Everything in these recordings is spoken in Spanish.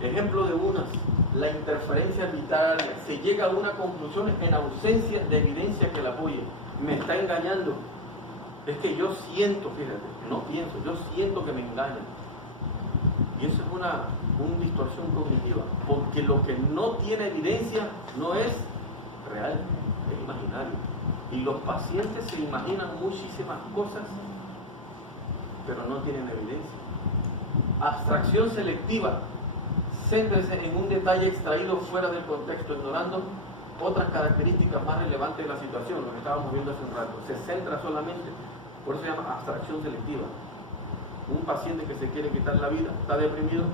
Ejemplo de unas, la interferencia arbitraria. Se llega a una conclusión en ausencia de evidencia que la apoye. Me está engañando. Es que yo siento, fíjate, no pienso, yo siento que me engañan. Y eso es una distorsión cognitiva, porque lo que no tiene evidencia no es real, es imaginario. Y los pacientes se imaginan muchísimas cosas, pero no tienen evidencia. Abstracción selectiva. Céntrese en un detalle extraído fuera del contexto, ignorando otras características más relevantes de la situación, lo que estábamos viendo hace un rato. Se centra solamente, por eso se llama abstracción selectiva. Un paciente que se quiere quitar la vida, está deprimido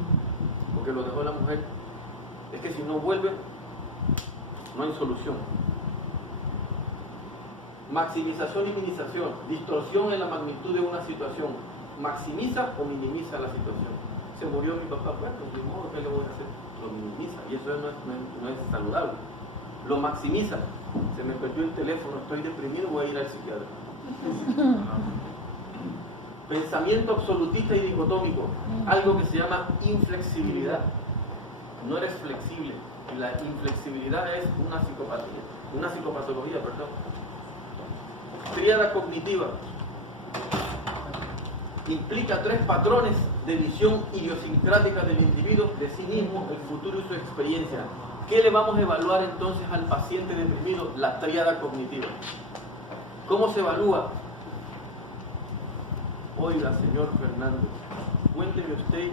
porque lo dejó la mujer. Es que si no vuelve, no hay solución. Maximización y minimización. Distorsión en la magnitud de una situación. Maximiza o minimiza la situación. Se murió mi papá, bueno, de modo, ¿qué le voy a hacer? Lo minimiza, y eso no es saludable. Lo maximiza. Se me perdió el teléfono, estoy deprimido, voy a ir al psiquiatra. Pensamiento absolutista y dicotómico, algo que se llama inflexibilidad. No eres flexible. Y la inflexibilidad es una psicopatología, perdón. Tríada cognitiva. Implica 3 patrones de visión idiosincrática del individuo, de sí mismo, el futuro y su experiencia. ¿Qué le vamos a evaluar entonces al paciente deprimido? La tríada cognitiva. ¿Cómo se evalúa? Oiga, señor Fernández, cuénteme usted,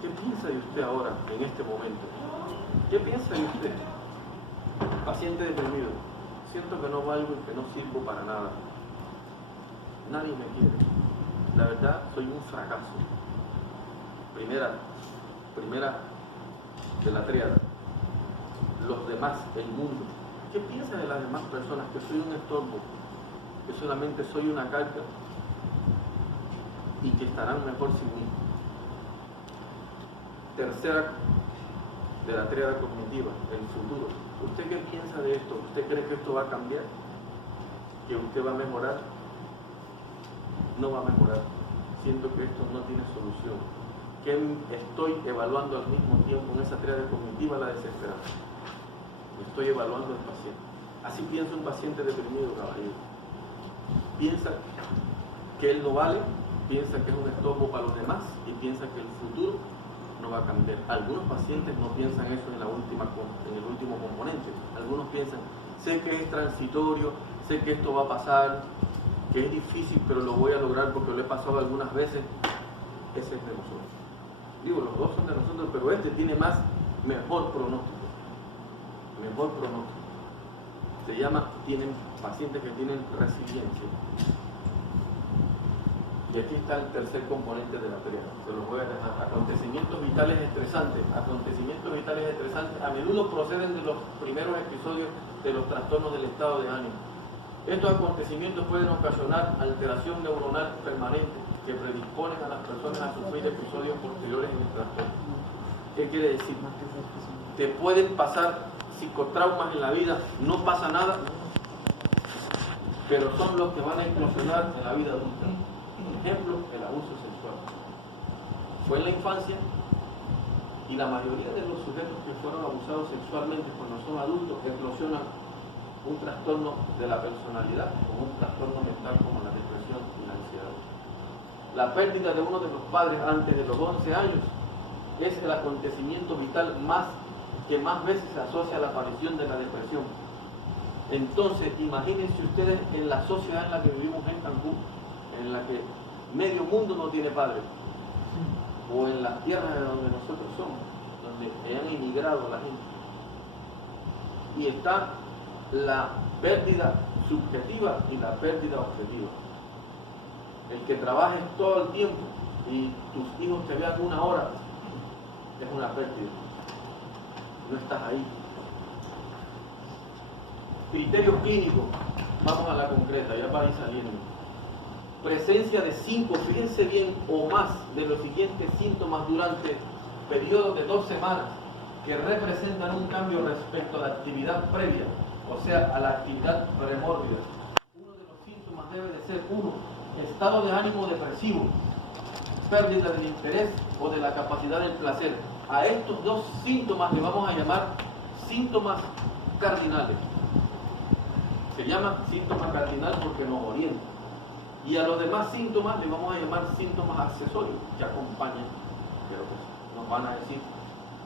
¿qué piensa de usted ahora, en este momento? ¿Qué piensa de usted? Paciente deprimido. Siento que no valgo y que no sirvo para nada. Nadie me quiere. La verdad, soy un fracaso. Primera de la tríada. Los demás, el mundo. ¿Qué piensa de las demás personas? Que soy un estorbo, que solamente soy una carga y que estarán mejor sin mí. Tercera de la tríada cognitiva, el futuro. ¿Usted qué piensa de esto? ¿Usted cree que esto va a cambiar? ¿Que usted va a mejorar? No va a mejorar. Siento que esto no tiene solución. ¿Qué estoy evaluando al mismo tiempo en esa tríada cognitiva? La desesperación. Estoy evaluando al paciente. Así piensa un paciente deprimido, caballero. Piensa que él no vale, piensa que es un estorbo para los demás y piensa que el futuro no va a cambiar. Algunos pacientes no piensan eso en el último componente. Algunos piensan, sé que es transitorio, sé que esto va a pasar, que es difícil, pero lo voy a lograr porque lo he pasado algunas veces. Ese es de nosotros. Digo, los dos son de nosotros, pero este tiene mejor pronóstico. Mejor pronóstico. Tienen pacientes que tienen resiliencia. Y aquí está el tercer componente de la tríada. Se los voy a dejar. Acontecimientos vitales estresantes. Acontecimientos vitales estresantes a menudo proceden de los primeros episodios de los trastornos del estado de ánimo. Estos acontecimientos pueden ocasionar alteración neuronal permanente que predisponen a las personas a sufrir episodios posteriores en el trastorno. ¿Qué quiere decir? Te pueden pasar psicotraumas en la vida, no pasa nada, pero son los que van a eclosionar en la vida adulta. Ejemplo, el abuso sexual. Fue en la infancia y la mayoría de los sujetos que fueron abusados sexualmente cuando son adultos eclosionan un trastorno de la personalidad o un trastorno mental como la depresión y la ansiedad. La pérdida de uno de los padres antes de los 11 años es el acontecimiento vital que más veces se asocia a la aparición de la depresión. Entonces, imagínense ustedes en la sociedad en la que vivimos en Cancún, en la que medio mundo no tiene padre, o en las tierras de donde nosotros somos, donde han emigrado la gente. Y está la pérdida subjetiva y la pérdida objetiva. El que trabajes todo el tiempo y tus hijos te vean 1 hora es una pérdida. No estás ahí. Criterio clínico. Vamos a la concreta, ya para ir saliendo. Presencia de 5, fíjense bien, o más de los siguientes síntomas durante periodos de 2 semanas que representan un cambio respecto a la actividad previa, o sea, a la actividad premórbida. Uno de los síntomas debe de ser 1, estado de ánimo depresivo. pérdida del interés o de la capacidad del placer. A estos dos síntomas le vamos a llamar síntomas cardinales. Se llaman síntomas cardinales porque nos orientan. Y a los demás síntomas le vamos a llamar síntomas accesorios que acompañan, pero que nos van a decir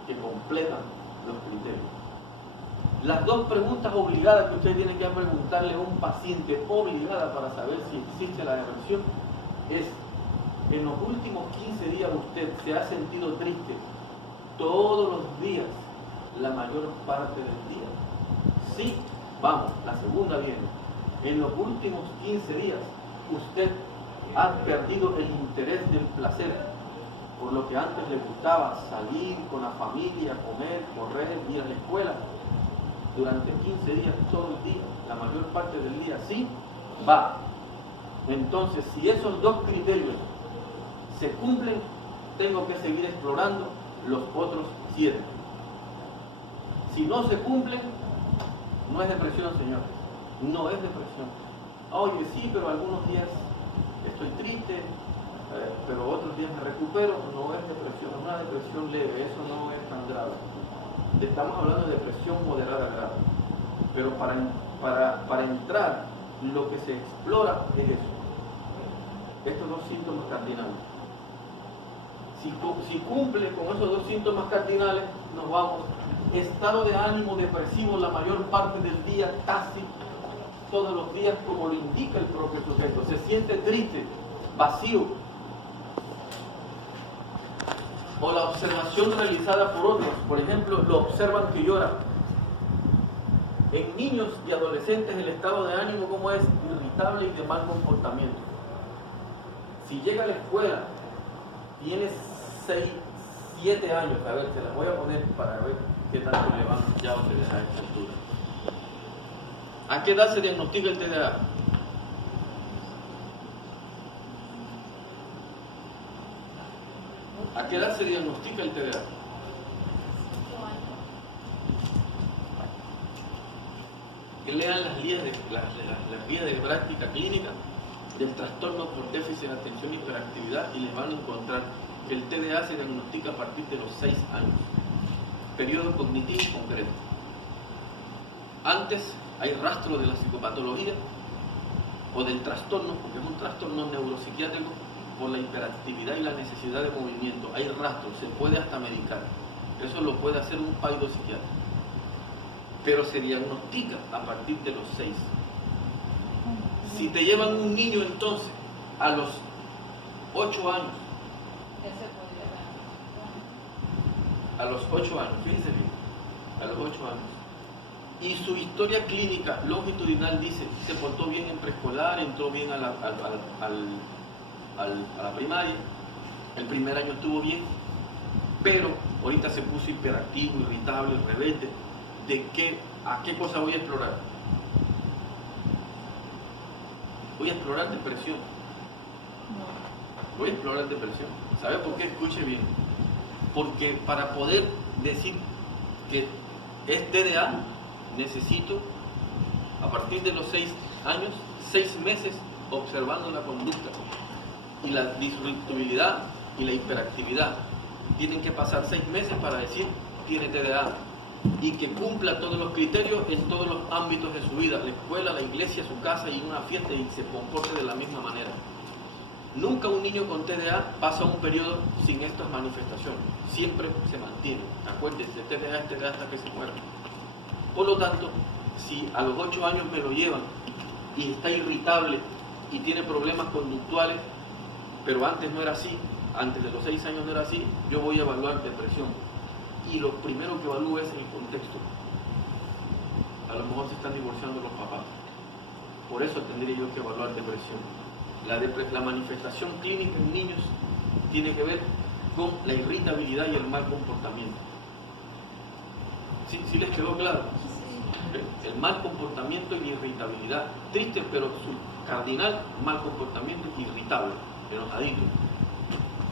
que completan los criterios. Las dos preguntas obligadas que usted tiene que preguntarle a un paciente obligada para saber si existe la depresión es: en los últimos 15 días usted se ha sentido triste todos los días, la mayor parte del día. Sí, vamos, la segunda viene. En los últimos 15 días usted ha perdido el interés del placer, por lo que antes le gustaba salir con la familia, comer, correr, ir a la escuela. Durante 15 días, todo el día, la mayor parte del día, sí, va. Entonces, si esos dos criterios se cumplen, tengo que seguir explorando los otros 7. Si no se cumplen, no es depresión, señores. No es depresión. Oye, sí, pero algunos días estoy triste, pero otros días me recupero. No es depresión, es una depresión leve, eso no es tan grave. Estamos hablando de depresión moderada grave. Pero para entrar, lo que se explora es eso. Estos dos síntomas cardinales. Si cumple con esos dos síntomas cardinales, nos vamos. Estado de ánimo depresivo la mayor parte del día, casi todos los días, como lo indica el propio sujeto. Se siente triste, vacío. O la observación realizada por otros, por ejemplo, lo observan que llora. En niños y adolescentes el estado de ánimo, ¿cómo es? Irritable y de mal comportamiento. Si llega a la escuela, tiene 6, 7 años, a ver, se las voy a poner para ver qué tanto le van ya a ustedes a esta altura. ¿A qué edad se diagnostica el TDA? ¿A qué edad se diagnostica el TDA? Que lean las guías de práctica clínica del trastorno por déficit de atención y hiperactividad y les van a encontrar que el TDA se diagnostica a partir de los 6 años. Periodo cognitivo concreto. Antes hay rastro de la psicopatología o del trastorno, porque es un trastorno neuropsiquiátrico por la hiperactividad y la necesidad de movimiento. Hay rastro, se puede hasta medicar. Eso lo puede hacer un psiquiatra. Pero se diagnostica a partir de los 6. Si te llevan un niño entonces a los 8 años, a los 8 años, fíjense bien, a los 8 años, y su historia clínica longitudinal dice, se portó bien en preescolar, entró bien a la primaria, el primer año estuvo bien, pero ahorita se puso hiperactivo, irritable, rebelde. ¿A qué cosa voy a explorar? Voy a explorar depresión. Voy a explorar depresión. ¿Sabe por qué? Escuche bien. Porque para poder decir que es TDA, necesito, a partir de los 6 años, 6 meses observando la conducta y la disruptibilidad y la hiperactividad. Tienen que pasar 6 meses para decir tiene TDA y que cumpla todos los criterios en todos los ámbitos de su vida, la escuela, la iglesia, su casa y una fiesta, y se comporte de la misma manera. Nunca un niño con TDA pasa un periodo sin estas manifestaciones, siempre se mantiene. Acuérdense, TDA es TDA hasta que se muera. Por lo tanto, si a los 8 años me lo llevan y está irritable y tiene problemas conductuales, pero antes no era así, antes de los 6 años no era así, yo voy a evaluar depresión. Y lo primero que evalúo es el contexto. A lo mejor se están divorciando los papás. Por eso tendría yo que evaluar depresión. La manifestación clínica en niños tiene que ver con la irritabilidad y el mal comportamiento. ¿Sí les quedó claro? El mal comportamiento y la irritabilidad. Triste, pero su cardinal, mal comportamiento irritable, enojadito.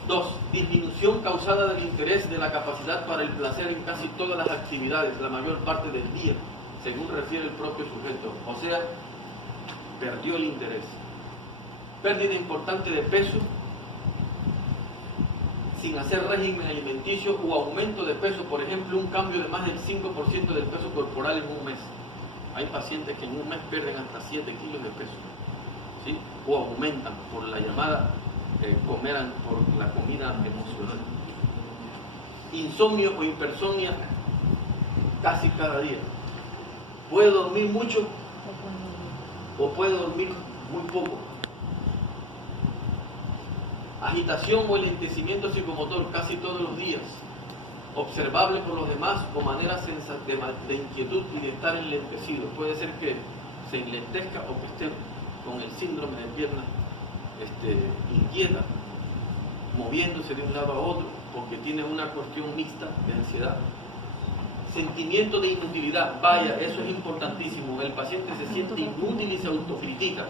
2. Disminución causada del interés de la capacidad para el placer en casi todas las actividades, la mayor parte del día, según refiere el propio sujeto. O sea, perdió el interés. Pérdida importante de peso sin hacer régimen alimenticio o aumento de peso, por ejemplo, un cambio de más del 5% del peso corporal en un mes. Hay pacientes que en un mes pierden hasta 7 kilos de peso, ¿sí? O aumentan por la llamada por la comida emocional. Insomnio o hipersomnia casi cada día. Puede dormir mucho o puede dormir muy poco. Agitación o enlentecimiento psicomotor casi todos los días, observable por los demás o manera de inquietud y de estar enlentecido. Puede ser que se enlentezca o que esté con el síndrome de pierna inquieta, moviéndose de un lado a otro, porque tiene una cuestión mixta de ansiedad. Sentimiento de inutilidad, vaya, eso es importantísimo. El paciente se siente inútil y se autocritica,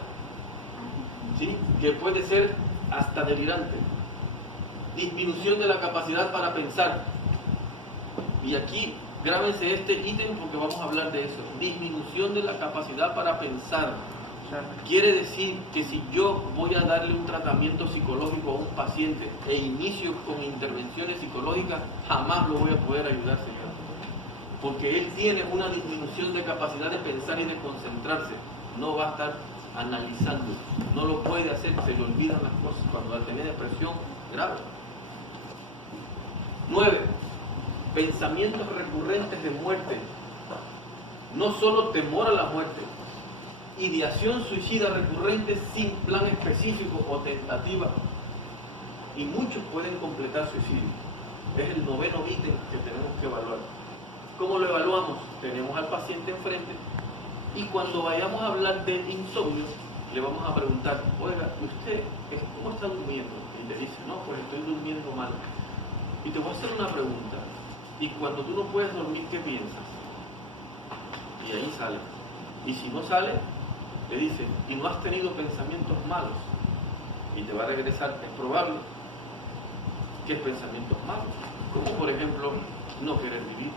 ¿sí? Que puede ser hasta delirante. Disminución de la capacidad para pensar. Y aquí grábense este ítem porque vamos a hablar de eso. Disminución de la capacidad para pensar. Quiere decir que si yo voy a darle un tratamiento psicológico a un paciente e inicio con intervenciones psicológicas, jamás lo voy a poder ayudar, señor. Porque él tiene una disminución de capacidad de pensar y de concentrarse. No va a estar analizando, no lo puede hacer, se le olvidan las cosas cuando tiene depresión grave. 9. Pensamientos recurrentes de muerte. No solo temor a la muerte, ideación suicida recurrente sin plan específico o tentativa. Y muchos pueden completar suicidio. Es el 9º ítem que tenemos que evaluar. ¿Cómo lo evaluamos? Tenemos al paciente enfrente y cuando vayamos a hablar del insomnio, le vamos a preguntar, oiga, ¿usted cómo está durmiendo? Y le dice, no, pues estoy durmiendo mal. Y te voy a hacer una pregunta. Y cuando tú no puedes dormir, ¿qué piensas? Y ahí sale. Y si no sale, le dice, ¿y no has tenido pensamientos malos? Y te va a regresar, es probable que pensamientos malos, como por ejemplo, no querer vivir.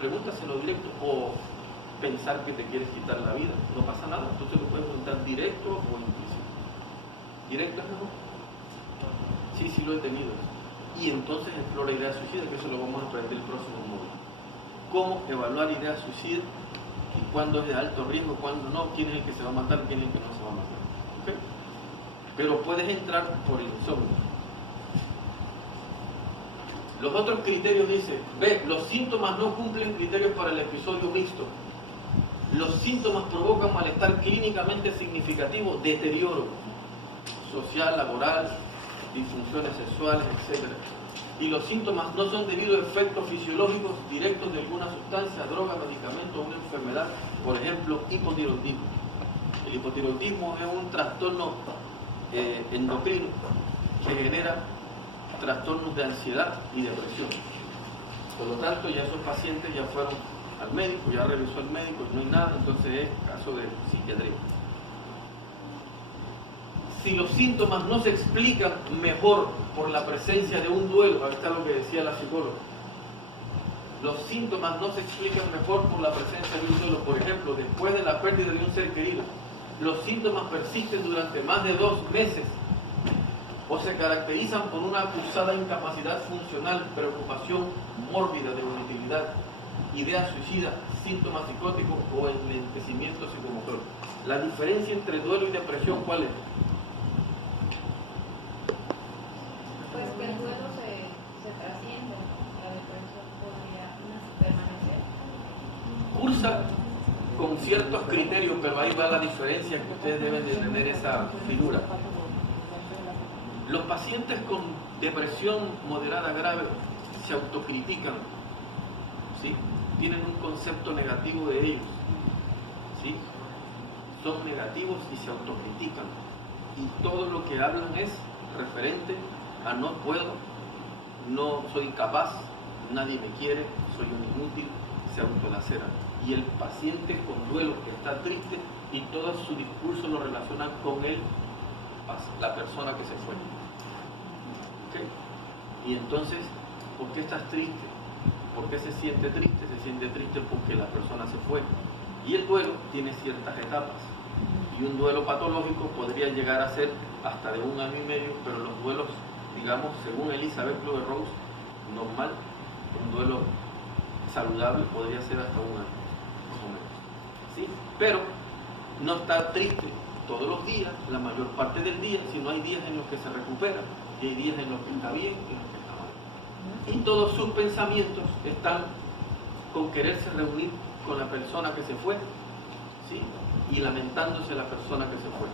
Pregúntaselo directo, o pensar que te quieres quitar la vida, no pasa nada, entonces lo puedes preguntar directo o implícito. ¿Directo es mejor? Sí, sí lo he tenido. Y entonces explora ideas suicidas, que eso lo vamos a aprender el próximo módulo. Cómo evaluar ideas suicidas y cuándo es de alto riesgo, cuándo no, quién es el que se va a matar, quién es el que no se va a matar. ¿Okay? Pero puedes entrar por el insomnio. Los otros criterios dicen, los síntomas no cumplen criterios para el episodio mixto. Los síntomas provocan malestar clínicamente significativo, deterioro social, laboral, disfunciones sexuales, etc. Y los síntomas no son debido a efectos fisiológicos directos de alguna sustancia, droga, medicamento o una enfermedad, por ejemplo, hipotiroidismo. El hipotiroidismo es un trastorno endocrino que genera trastornos de ansiedad y depresión. Por lo tanto, ya esos pacientes ya fueron al médico, ya revisó el médico y no hay nada, entonces es caso de psiquiatría. Si los síntomas no se explican mejor por la presencia de un duelo, ahí está lo que decía la psicóloga, los síntomas no se explican mejor por la presencia de un duelo, por ejemplo, después de la pérdida de un ser querido, los síntomas persisten durante más de 2 meses, o se caracterizan por una acusada incapacidad funcional, preocupación mórbida de volatilidad, idea suicida, síntomas psicóticos o enlentecimiento psicomotor. La diferencia entre duelo y depresión, ¿cuál es? Pues que el duelo se trasciende, la depresión podría permanecer. Cursa con ciertos criterios, pero ahí va la diferencia que ustedes deben de tener esa figura. Los pacientes con depresión moderada grave se autocritican, ¿sí? Tienen un concepto negativo de ellos, ¿sí? Son negativos y se autocritican. Y todo lo que hablan es referente a no puedo, no soy capaz, nadie me quiere, soy un inútil, se autolaceran. Y el paciente con duelo que está triste y todo su discurso lo relacionan con él, la persona que se fue. ¿Okay? Y entonces, ¿por qué estás triste? ¿Por qué se siente triste? Se siente triste porque la persona se fue. Y el duelo tiene ciertas etapas. Y un duelo patológico podría llegar a ser hasta de 1 año y medio, pero los duelos digamos, según Elizabeth Kübler-Ross, normal, un duelo saludable podría ser hasta un año, más o menos. ¿Sí? Pero no estar triste todos los días, la mayor parte del día, sino hay días en los que se recupera y hay días en los que está bien y en los que está mal. Y todos sus pensamientos están con quererse reunir con la persona que se fue, ¿sí? Y lamentándose la persona que se fue.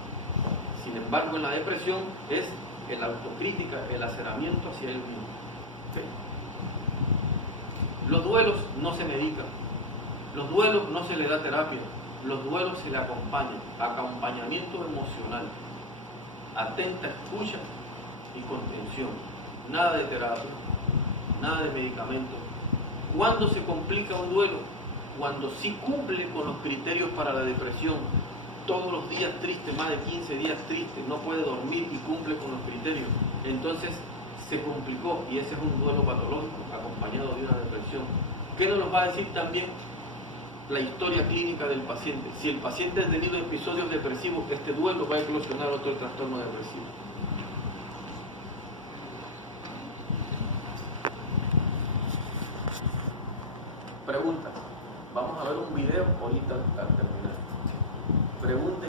Sin embargo, en la depresión es la autocrítica, el aceramiento hacia él mismo. ¿Sí? Los duelos no se medican, los duelos no se le da terapia, los duelos se le acompañan, acompañamiento emocional, atenta escucha y contención, nada de terapia, nada de medicamentos. ¿Cuándo se complica un duelo? Cuando sí cumple con los criterios para la depresión, todos los días triste, más de 15 días triste, no puede dormir y cumple con los criterios, entonces se complicó y ese es un duelo patológico acompañado de una depresión. ¿Qué nos va a decir también la historia clínica del paciente? Si el paciente ha tenido episodios depresivos, este duelo va a eclosionar otro trastorno depresivo. Preguntas. Vamos a ver un video ahorita al terminar. Preguntas.